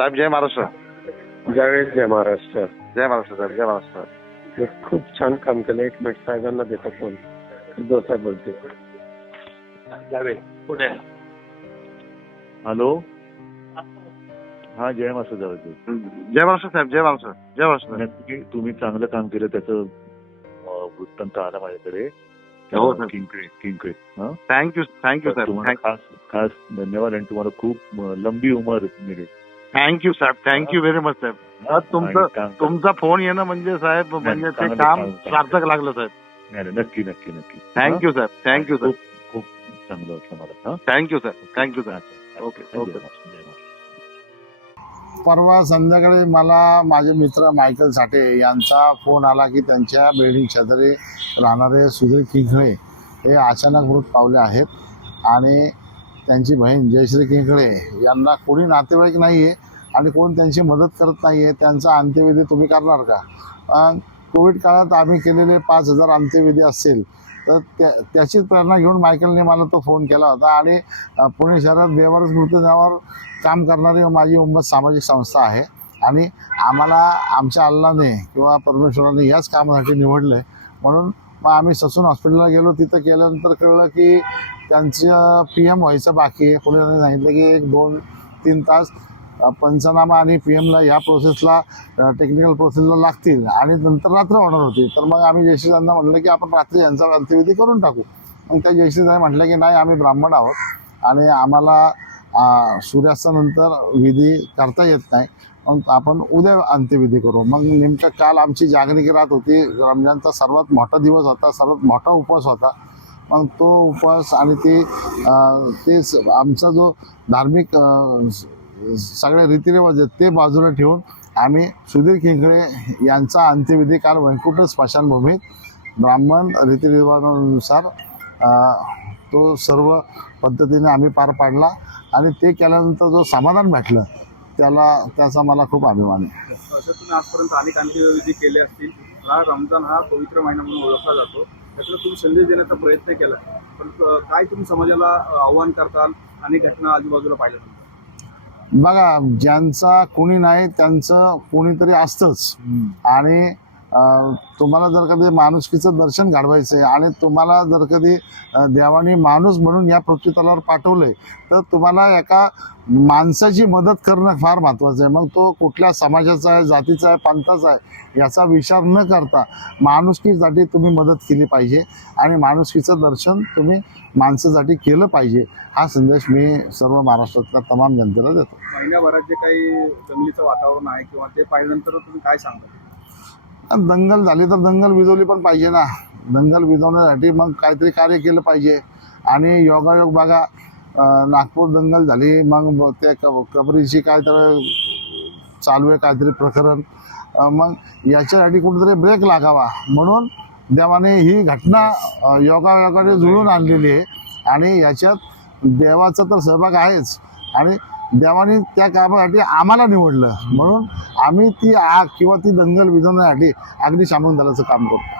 साहेब जय महाराष्ट्र. जावेद जय महाराष्ट्र. जय महाराष्ट्र साहेब जय महाराष्ट्र. खूप छान काम केलं. एक मिनिट साहेबांना देतो फोन. साहेब बोलते पुणे हॅलो. हा जय मास्टर जावेद जय महाराष्ट्र साहेब जय महाराष्ट्र. जय महाराष्ट्र. नक्की तुम्ही चांगलं काम केलं त्याचं वृत्तांत आला माझ्याकडे. हो, सर. थँक्यू थँक्यू तुम्हाला खास खास धन्यवाद आणि तुम्हाला खूप लंबी उमर मिळेल. थँक्यू साहेब थँक्यू व्हेरी मच साहेब तुमचं तुमचा फोन येणं म्हणजे साहेब म्हणजे ते काम सार्थक लागलं साहेब. नक्की नक्की नक्की. थँक्यू साहेब थँक्यू साहेब खूप चांगलं वाटलं मला थँक्यू साहेब थँक्यू साहेब अच्छा. Okay, okay. परवा संध्याकाळी मला माझे मित्र मायकल साठे यांचा फोन आला की त्यांच्या बिल्डिंग शेजारी राहणारे सुधीर किंखळे हे अचानक मृत पावले आहेत. आणि त्यांची बहीण जयश्री किंखळे यांना कोणी नातेवाईक नाही आहे आणि कोण त्यांची मदत करत नाही आहे त्यांचा अंत्यविधी तुम्ही करणार का? कोविड काळात आम्ही केलेले पाच हजार अंत्यविधी असतील तर त्या त्याचीच प्रेरणा घेऊन मायकेलने मला तो फोन केला होता आणि पुणे शहरात बेवारस मृतदेहावर काम करणारी माझी उंमत सामाजिक संस्था आहे आणि आम्हाला आमच्या अल्लाने किंवा परमेश्वराने याच कामासाठी निवडलं. म्हणून मग आम्ही ससून हॉस्पिटलला गेलो. तिथं गेल्यानंतर कळलं की त्यांचं पी एम व्हायचं बाकी आहे. पोलिसांनी सांगितलं की एक दोन तीन तास पंचनामा आणि पी एमला ह्या प्रोसेसला टेक्निकल प्रोसेसला लागतील. आणि नंतर रात्र होणार होती. तर मग आम्ही जयश्रीदांना म्हटलं की आपण रात्री यांचा अंत्यविधी करून टाकू. मग त्या जयश्रीदाई म्हटलं की नाही आम्ही ब्राह्मण आहोत. आणि आम्हाला सूर्यास्तानंतर विधी करता येत नाही. मग आपण उद्या अंत्यविधी करू. मग नेमकं काल आमची जागरिकी रात होती. रमजानचा सर्वात मोठा दिवस होता सर्वात मोठा उपवास होता. मग तो उपवास आणि ते ते स- आमचा जो धार्मिक सगळ्या रीतिरिवाज आहेत ते बाजूला ठेवून आम्ही सुधीर किंकळे यांचा अंत्यविधी काल वैकुंठ स्मशानभूमीत ब्राह्मण रीतिरिवाजानुसार तो सर्व पद्धतीने आम्ही पार पाडला आणि ते केल्यानंतर जो समाधान भेटलं त्याला त्याचा मला खूप अभिमान आहे. असं तुम्ही आजपर्यंत अनेक अंत्यविधी केले असतील. हा रमजान हा पवित्र महिना म्हणून ओळखला जातो. त्यातला तुम्ही संदेश देण्याचा प्रयत्न केला. पण काय तुम्ही समाजाला आव्हान करताल? अनेक घटना आजूबाजूला पाहिल्या बघा ज्यांचा कोणी नाही त्यांचं कोणीतरी असतंच. आणि तुम्हाला जर कधी माणुसकीचं दर्शन घडवायचं आहे आणि तुम्हाला जर कधी देवानी देवाने माणूस म्हणून या पृथ्वीतलावर पाठवलंय तर तुम्हाला एका माणसाची मदत करणं फार महत्त्वाचं आहे. मग तो कुठल्या समाजाचा आहे जातीचा आहे पंथाचा आहे याचा विचार न करता माणुसकीसाठी तुम्ही मदत केली पाहिजे आणि माणुसकीचं दर्शन तुम्ही माणसासाठी केलं पाहिजे. हा संदेश मी सर्व महाराष्ट्रातल्या तमाम जनतेला देतो. महिन्याभरात जे काही जंगलीचं वातावरण आहे किंवा ते पाहिल्यानंतर तुम्ही काय सांगता दंगल झाली तर दंगल विजवली पण पाहिजे ना. दंगल विजवण्यासाठी मग काहीतरी कार्य केलं पाहिजे. आणि योगायोग बघा नागपूर दंगल झाली मग त्या क कबरीची काहीतरी चालू आहे काहीतरी प्रकरण. मग याच्यासाठी कुठेतरी ब्रेक लागावा. म्हणून देवाने ही घटना योगायोगाने जुळून आणलेली आहे. आणि याच्यात देवाचा तर सहभाग आहेच. आणि देवाने त्या कामासाठी आम्हाला निवडलं. म्हणून आम्ही ती आग किंवा ती दंगल विझवण्यासाठी अग्निशामक दलाचं काम करतो.